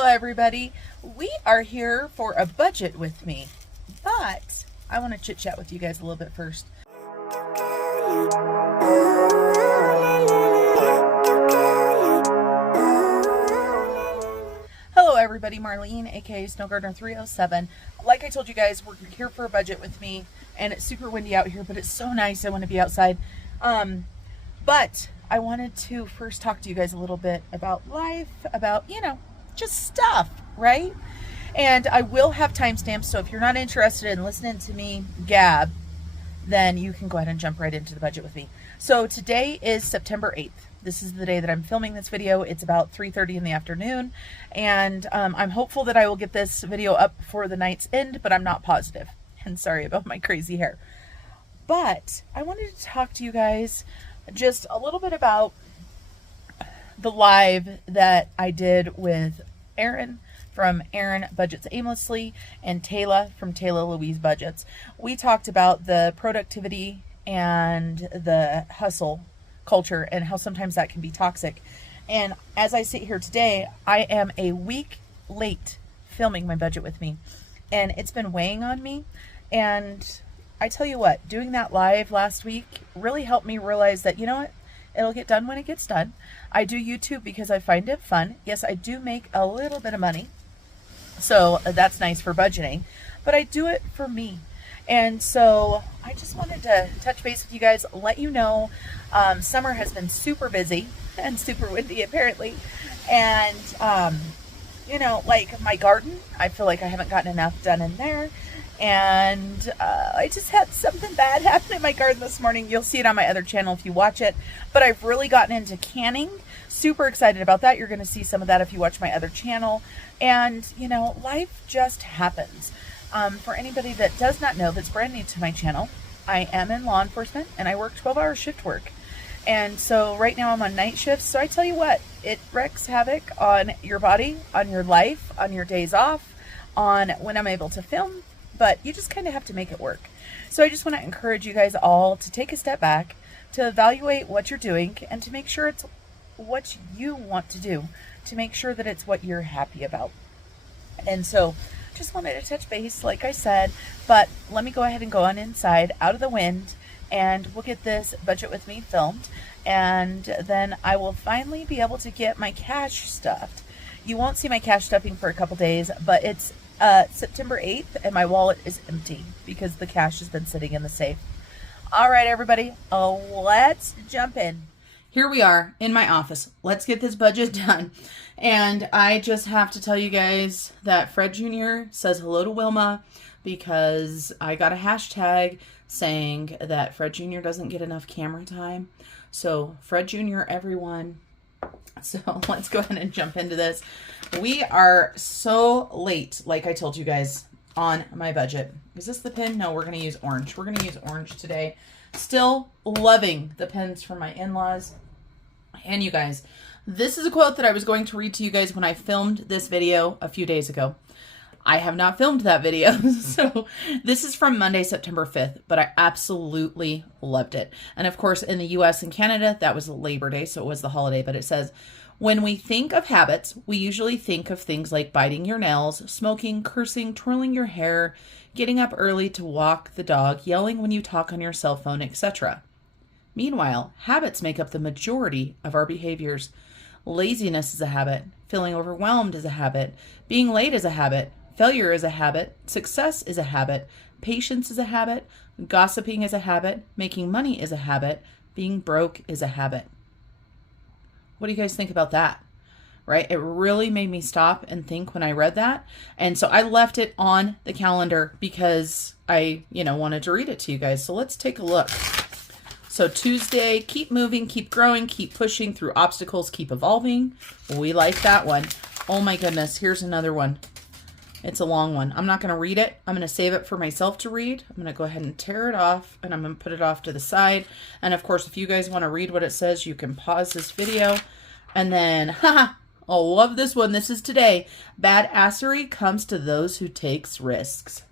Hello everybody, we are here for a budget with me, but I want to chit chat with you guys a little bit first. Hello everybody, Marlene, aka Snowgardener 307. Like I told you guys, we're here for a budget with me, and it's super windy out here, but it's so nice. I want to be outside. But I wanted to first talk to you guys a little bit about life, about, just stuff, right? And I will have timestamps, so if you're not interested in listening to me gab, then you can go ahead and jump right into the budget with me. So today is September 8th. This is the day that I'm filming this video. It's about 3:30 in the afternoon, and I'm hopeful that I will get this video up before the night's end, but I'm not positive. And sorry about my crazy hair. But I wanted to talk to you guys just a little bit about the live that I did with Aaron from Aaron Budgets Aimlessly and Taylor from Taylor Louise Budgets. We talked about the productivity and the hustle culture and how sometimes that can be toxic. And as I sit here today, I am a week late filming my budget with me, and it's been weighing on me. And I tell you what, doing that live last week really helped me realize that, you know what, it'll get done when it gets done. I do YouTube because I find it fun. Yes, I do make a little bit of money, so that's nice for budgeting, but I do it for me. And so I just wanted to touch base with you guys, let you know summer has been super busy and super windy apparently. And, like my garden, I feel like I haven't gotten enough done in there. And I just had something bad happen in my garden this morning. You'll see it on my other channel if you watch it. But I've really gotten into canning. Super excited about that. You're going to see some of that if you watch my other channel. And, life just happens. For anybody that does not know, that's brand new to my channel, I am in law enforcement and I work 12-hour shift work. And so right now I'm on night shifts. So I tell you what, it wreaks havoc on your body, on your life, on your days off, on when I'm able to film. But you just kind of have to make it work. So I just want to encourage you guys all to take a step back, to evaluate what you're doing, and to make sure it's what you want to do, to make sure that it's what you're happy about. And so just wanted to touch base, like I said, but let me go ahead and go on inside, out of the wind, and we'll get this budget with me filmed, and then I will finally be able to get my cash stuffed. You won't see my cash stuffing for a couple days, but it's September 8th, and my wallet is empty because the cash has been sitting in the safe. All right, everybody, let's jump in. Here we are in my office. Let's get this budget done. And I just have to tell you guys that Fred Jr. says hello to Wilma because I got a hashtag saying that Fred Jr. doesn't get enough camera time. So Fred Jr., everyone. So let's go ahead and jump into this. We are so late, like I told you guys, on my budget. Is this the pen? No, we're going to use orange. We're going to use orange today. Still loving the pens from my in-laws. And you guys, this is a quote that I was going to read to you guys when I filmed this video a few days ago. I have not filmed that video. So this is from Monday, September 5th, but I absolutely loved it. And of course, in the US and Canada, that was Labor Day, so it was the holiday, but it says, when we think of habits, we usually think of things like biting your nails, smoking, cursing, twirling your hair, getting up early to walk the dog, yelling when you talk on your cell phone, etc. Meanwhile, habits make up the majority of our behaviors. Laziness is a habit. Feeling overwhelmed is a habit. Being late is a habit. Failure is a habit. Success is a habit. Patience is a habit. Gossiping is a habit. Making money is a habit. Being broke is a habit. What do you guys think about that? Right? It really made me stop and think when I read that. And so I left it on the calendar because I, wanted to read it to you guys. So let's take a look. So Tuesday, keep moving, keep growing, keep pushing through obstacles, keep evolving. We like that one. Oh my goodness, here's another one. It's a long one. I'm not going to read it. I'm going to save it for myself to read. I'm going to go ahead and tear it off, and I'm going to put it off to the side. And of course, if you guys want to read what it says, you can pause this video. And then, I love this one. This is today. Badassery comes to those who takes risks.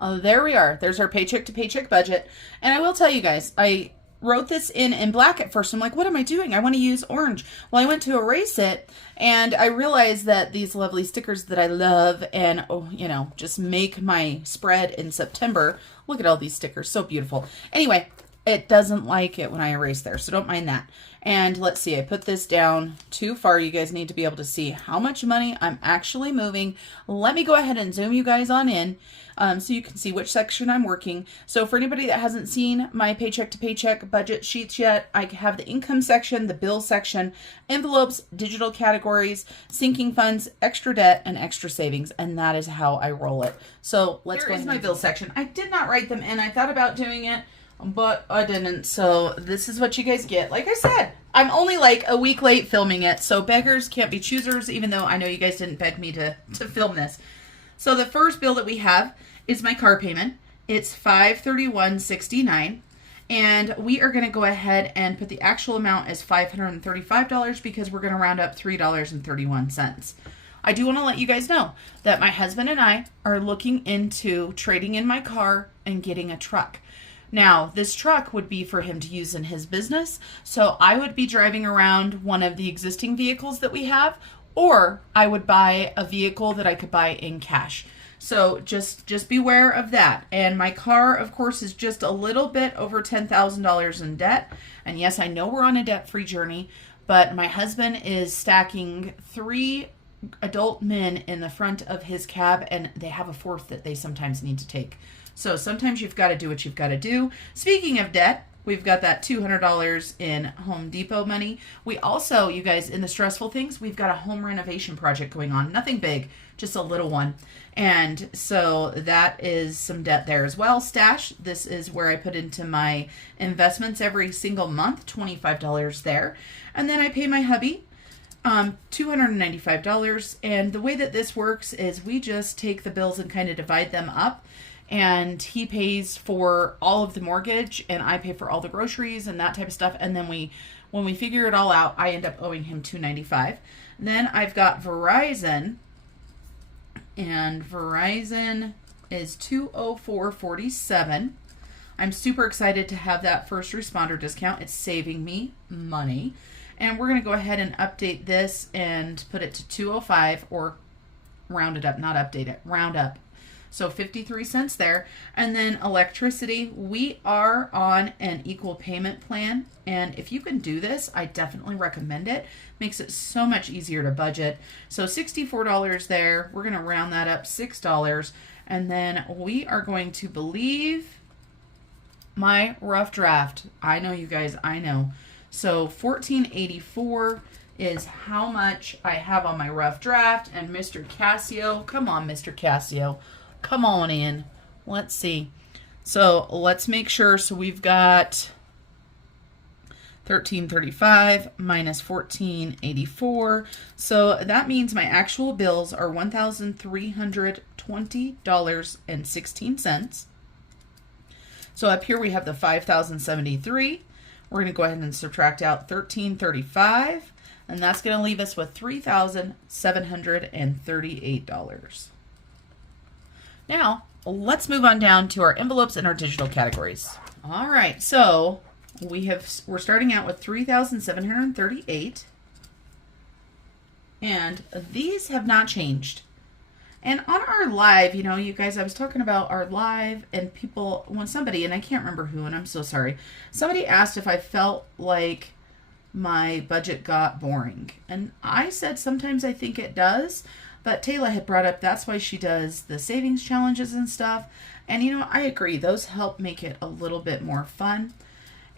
There we are. There's our paycheck to paycheck budget. And I will tell you guys, I wrote this in black at first. I'm like, what am I doing? I want to use orange. Well, I went to erase it and I realized that these lovely stickers that I love and, oh, you know, just make my spread in September. Look at all these stickers. So beautiful. Anyway, it doesn't like it when I erase there, so don't mind that. And let's see, I put this down too far. You guys need to be able to see how much money I'm actually moving. Let me go ahead and zoom you guys on in so you can see which section I'm working. So for anybody that hasn't seen my paycheck to paycheck budget sheets yet, I have the income section, the bill section, envelopes, digital categories, sinking funds, extra debt, and extra savings. And that is how I roll it. So let's go ahead. Here's my bill section. I did not write them in. I thought about doing it, but I didn't. So this is what you guys get. Like I said, I'm only like a week late filming it, so beggars can't be choosers, even though I know you guys didn't beg me to film this. So the first bill that we have is my car payment. It's $531.69, and we are going to go ahead and put the actual amount as $535 because we're going to round up $3.31. I do want to let you guys know that my husband and I are looking into trading in my car and getting a truck. Now, this truck would be for him to use in his business, so I would be driving around one of the existing vehicles that we have, or I would buy a vehicle that I could buy in cash. So just beware of that. And my car, of course, is just a little bit over $10,000 in debt. And yes, I know we're on a debt-free journey, but my husband is stacking 3 adult men in the front of his cab, and they have a 4th that they sometimes need to take. So sometimes you've got to do what you've got to do. Speaking of debt, we've got that $200 in Home Depot money. We also, you guys, in the stressful things, we've got a home renovation project going on. Nothing big, just a little one. And so that is some debt there as well. Stash, this is where I put into my investments every single month, $25 there. And then I pay my hubby $295. And the way that this works is we just take the bills and kind of divide them up. And he pays for all of the mortgage and I pay for all the groceries and that type of stuff. And then when we figure it all out, I end up owing him $295. Then I've got Verizon, and Verizon is $204.47. I'm super excited to have that first responder discount. It's saving me money. And we're going to go ahead and update this and put it to $205, or round it up, not update it, round up. So 53 cents there. And then electricity, we are on an equal payment plan. And if you can do this, I definitely recommend it. Makes it so much easier to budget. So $64 there. We're going to round that up $6. And then we are going to believe my rough draft. I know, you guys, I know. So $14.84 is how much I have on my rough draft. And Mr. Casio, come on, Mr. Casio. Come on in. Let's see. So let's make sure. So we've got $13.35 minus $14.84. So that means my actual bills are $1,320.16. So up here we have the $5,073. We're going to go ahead and subtract out $13.35, and that's going to leave us with $3,738. Now, let's move on down to our envelopes and our digital categories. All right, so we're starting out with $3,738, and these have not changed. And on our live, you know, you guys, I was talking about our live, and people, when somebody, and I can't remember who, and I'm so sorry, somebody asked if I felt like my budget got boring. And I said sometimes I think it does. But Taylor had brought up that's why she does the savings challenges and stuff. And, you know, I agree. Those help make it a little bit more fun.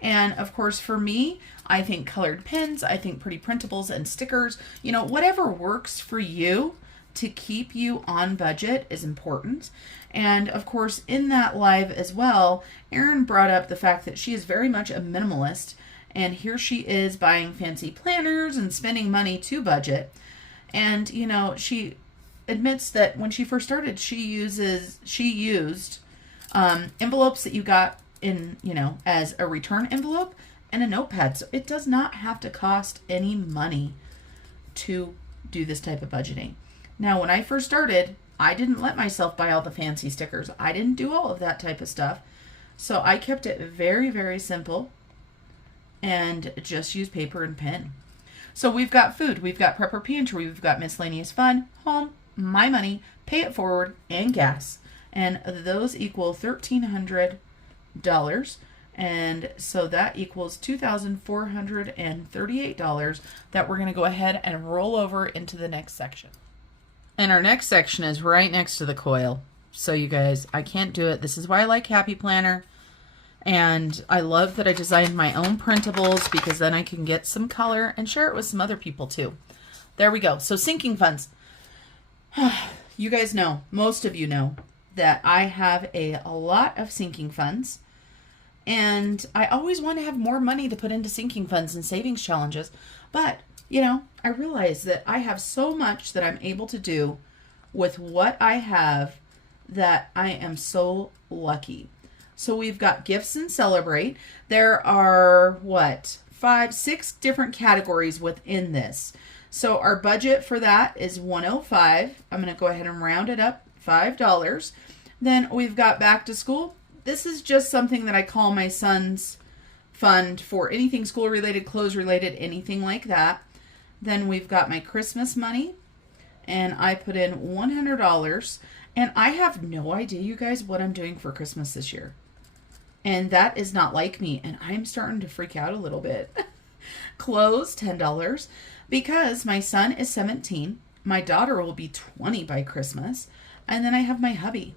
And, of course, for me, I think colored pens, I think pretty printables and stickers, you know, whatever works for you to keep you on budget is important. And, of course, in that live as well, Erin brought up the fact that she is very much a minimalist. And here she is buying fancy planners and spending money to budget. And, you know, she admits that when she first started, she used envelopes that you got in, you know, as a return envelope and a notepad. So it does not have to cost any money to do this type of budgeting. Now, when I first started, I didn't let myself buy all the fancy stickers. I didn't do all of that type of stuff. So I kept it very, very simple and just use paper and pen. So we've got food, we've got prepper pantry, we've got miscellaneous fun, home, my money, pay it forward, and gas. And those equal $1,300. And so that equals $2,438 that we're going to go ahead and roll over into the next section. And our next section is right next to the coil. So you guys, I can't do it. This is why I like Happy Planner. And I love that I designed my own printables because then I can get some color and share it with some other people too. There we go. So sinking funds. You guys know, most of you know, that I have a lot of sinking funds. And I always want to have more money to put into sinking funds and savings challenges. But, you know, I realize that I have so much that I'm able to do with what I have that I am so lucky. So we've got gifts and celebrate. There are, what, 5, 6 different categories within this. So our budget for that is $105. I'm going to go ahead and round it up, $5. Then we've got back to school. This is just something that I call my son's fund for anything school related, clothes related, anything like that. Then we've got my Christmas money, and I put in $100. And I have no idea, you guys, what I'm doing for Christmas this year. And that is not like me. And I'm starting to freak out a little bit. Clothes, $10. Because my son is 17. My daughter will be 20 by Christmas. And then I have my hubby.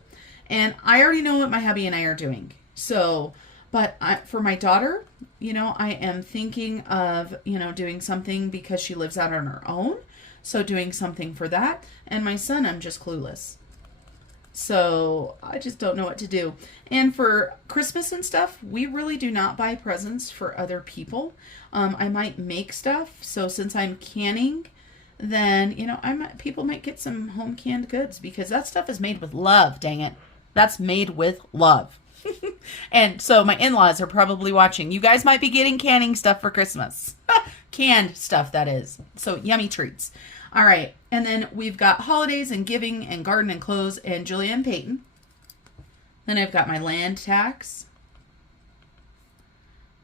And I already know what my hubby and I are doing. So, but for my daughter, you know, I am thinking of, you know, doing something because she lives out on her own. So doing something for that. And my son, I'm just clueless. So I just don't know what to do. And for Christmas and stuff, we really do not buy presents for other people. I might make stuff. So since I'm canning, then, you know, people might get some home canned goods because that stuff is made with love, dang it. That's made with love. And so my in-laws are probably watching. You guys might be getting canning stuff for Christmas. Canned stuff, that is. So yummy treats. All right. And then we've got holidays and giving and garden and clothes and Julia and Peyton. Then I've got my land tax.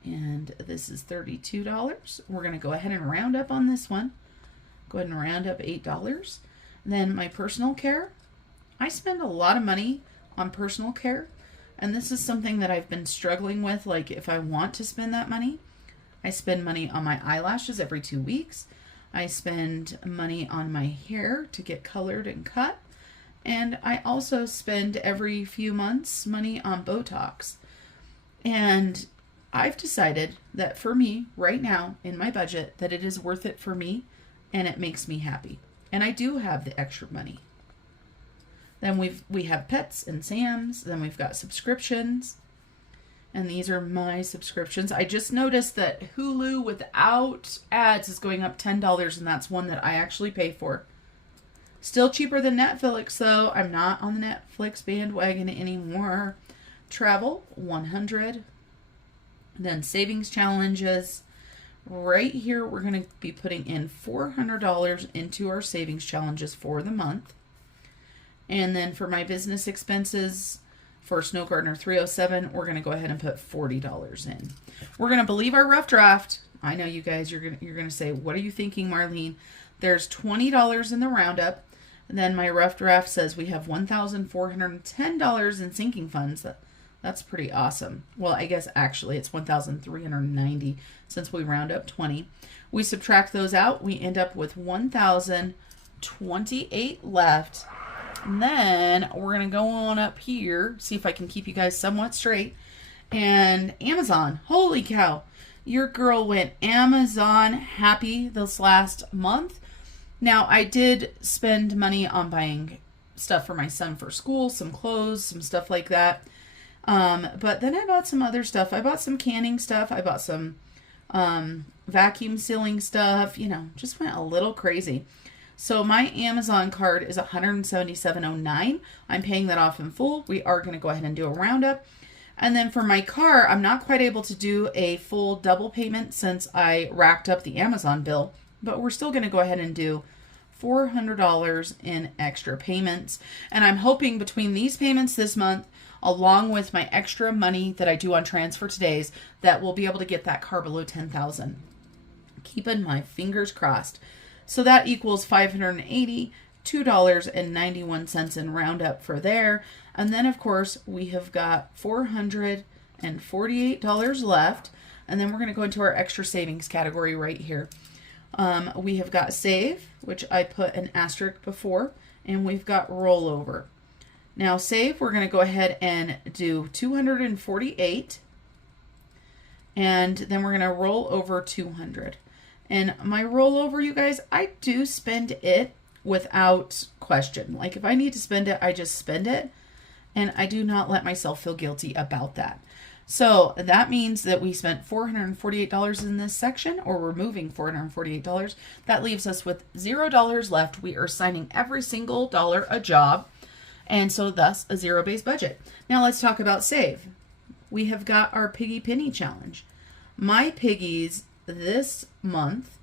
And this is $32. We're going to go ahead and round up on this one. Go ahead and round up $8. Then my personal care. I spend a lot of money on personal care. And this is something that I've been struggling with. Like if I want to spend that money, I spend money on my eyelashes every 2 weeks. I spend money on my hair to get colored and cut. And I also spend every few months money on Botox. And I've decided that for me right now in my budget that it is worth it for me and it makes me happy. And I do have the extra money. Then we have pets and Sam's. Then we've got subscriptions. And these are my subscriptions. I just noticed that Hulu without ads is going up $10, and that's one that I actually pay for. Still cheaper than Netflix, though. I'm not on the Netflix bandwagon anymore. Travel, $100. Then savings challenges. Right here, we're going to be putting in $400 into our savings challenges for the month. And then for my business expenses, for Snow Gardener 307, we're going to go ahead and put $40 in. We're going to believe our rough draft. I know you guys, you're going to say, what are you thinking, Marlene? There's $20 in the roundup. And then my rough draft says we have $1,410 in sinking funds. That's pretty awesome. Well, I guess actually it's $1,390 since we round up 20. We subtract those out. We end up with $1,028 left. And then we're going to go on up here, see if I can keep you guys somewhat straight. And Amazon, holy cow, your girl went Amazon happy this last month. Now, I did spend money on buying stuff for my son for school, some clothes, some stuff like that. But then I bought some other stuff. I bought some canning stuff. I bought some vacuum sealing stuff, you know, just went a little crazy. So my Amazon card is $177.09. I'm paying that off in full. We are going to go ahead and do a roundup. And then for my car, I'm not quite able to do a full double payment since I racked up the Amazon bill, but we're still going to go ahead and do $400 in extra payments. And I'm hoping between these payments this month, along with my extra money that I do on Transfer Todays, that we'll be able to get that car below 10,000. Keeping my fingers crossed. So that equals $582.91 in roundup for there. And then of course we have got $448 left. And then we're going to go into our extra savings category right here. We have got save, which I put an asterisk before, and we've got rollover. Now save, we're going to go ahead and do 248, and then we're going to roll over 200. And my rollover, you guys, I do spend it without question. Like if I need to spend it, I just spend it, and I do not let myself feel guilty about that. So that means that we spent $448 in this section, or we're moving $448. That leaves us with $0 left. We are signing every single dollar a job, and so thus a zero-based budget. Now let's talk about save. We have got our Piggy Penny Challenge. My piggies this month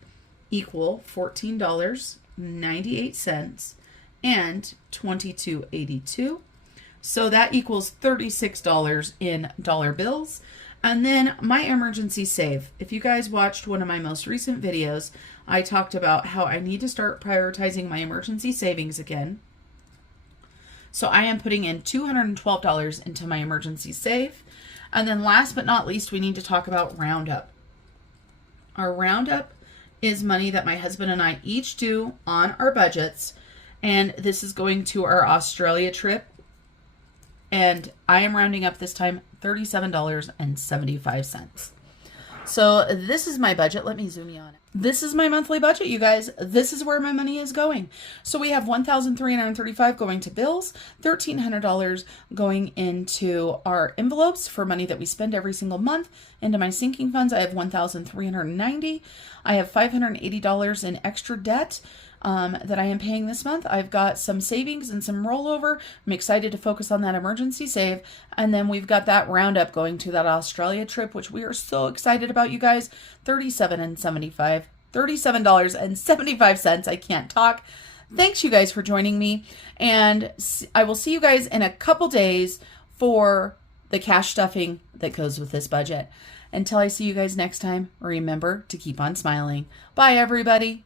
equal $14.98 and $22.82. So that equals $36 in dollar bills. And then my emergency save. If you guys watched one of my most recent videos, I talked about how I need to start prioritizing my emergency savings again. So I am putting in $212 into my emergency save. And then last but not least, we need to talk about roundup. Our roundup is money that my husband and I each do on our budgets. And this is going to our Australia trip. And I am rounding up this time $37.75. So this is my budget. Let me zoom you on it. This is my monthly budget, you guys. This is where my money is going. So we have $1,335 going to bills, $1,300 going into our envelopes for money that we spend every single month. Into my sinking funds, I have $1,390. I have $580 in extra debt that I am paying this month. I've got some savings and some rollover. I'm excited to focus on that emergency save. And then we've got that roundup going to that Australia trip, which we are so excited about, you guys. $37.75. I can't talk. Thanks, you guys, for joining me. And I will see you guys in a couple days for the cash stuffing that goes with this budget. Until I see you guys next time, remember to keep on smiling. Bye, everybody.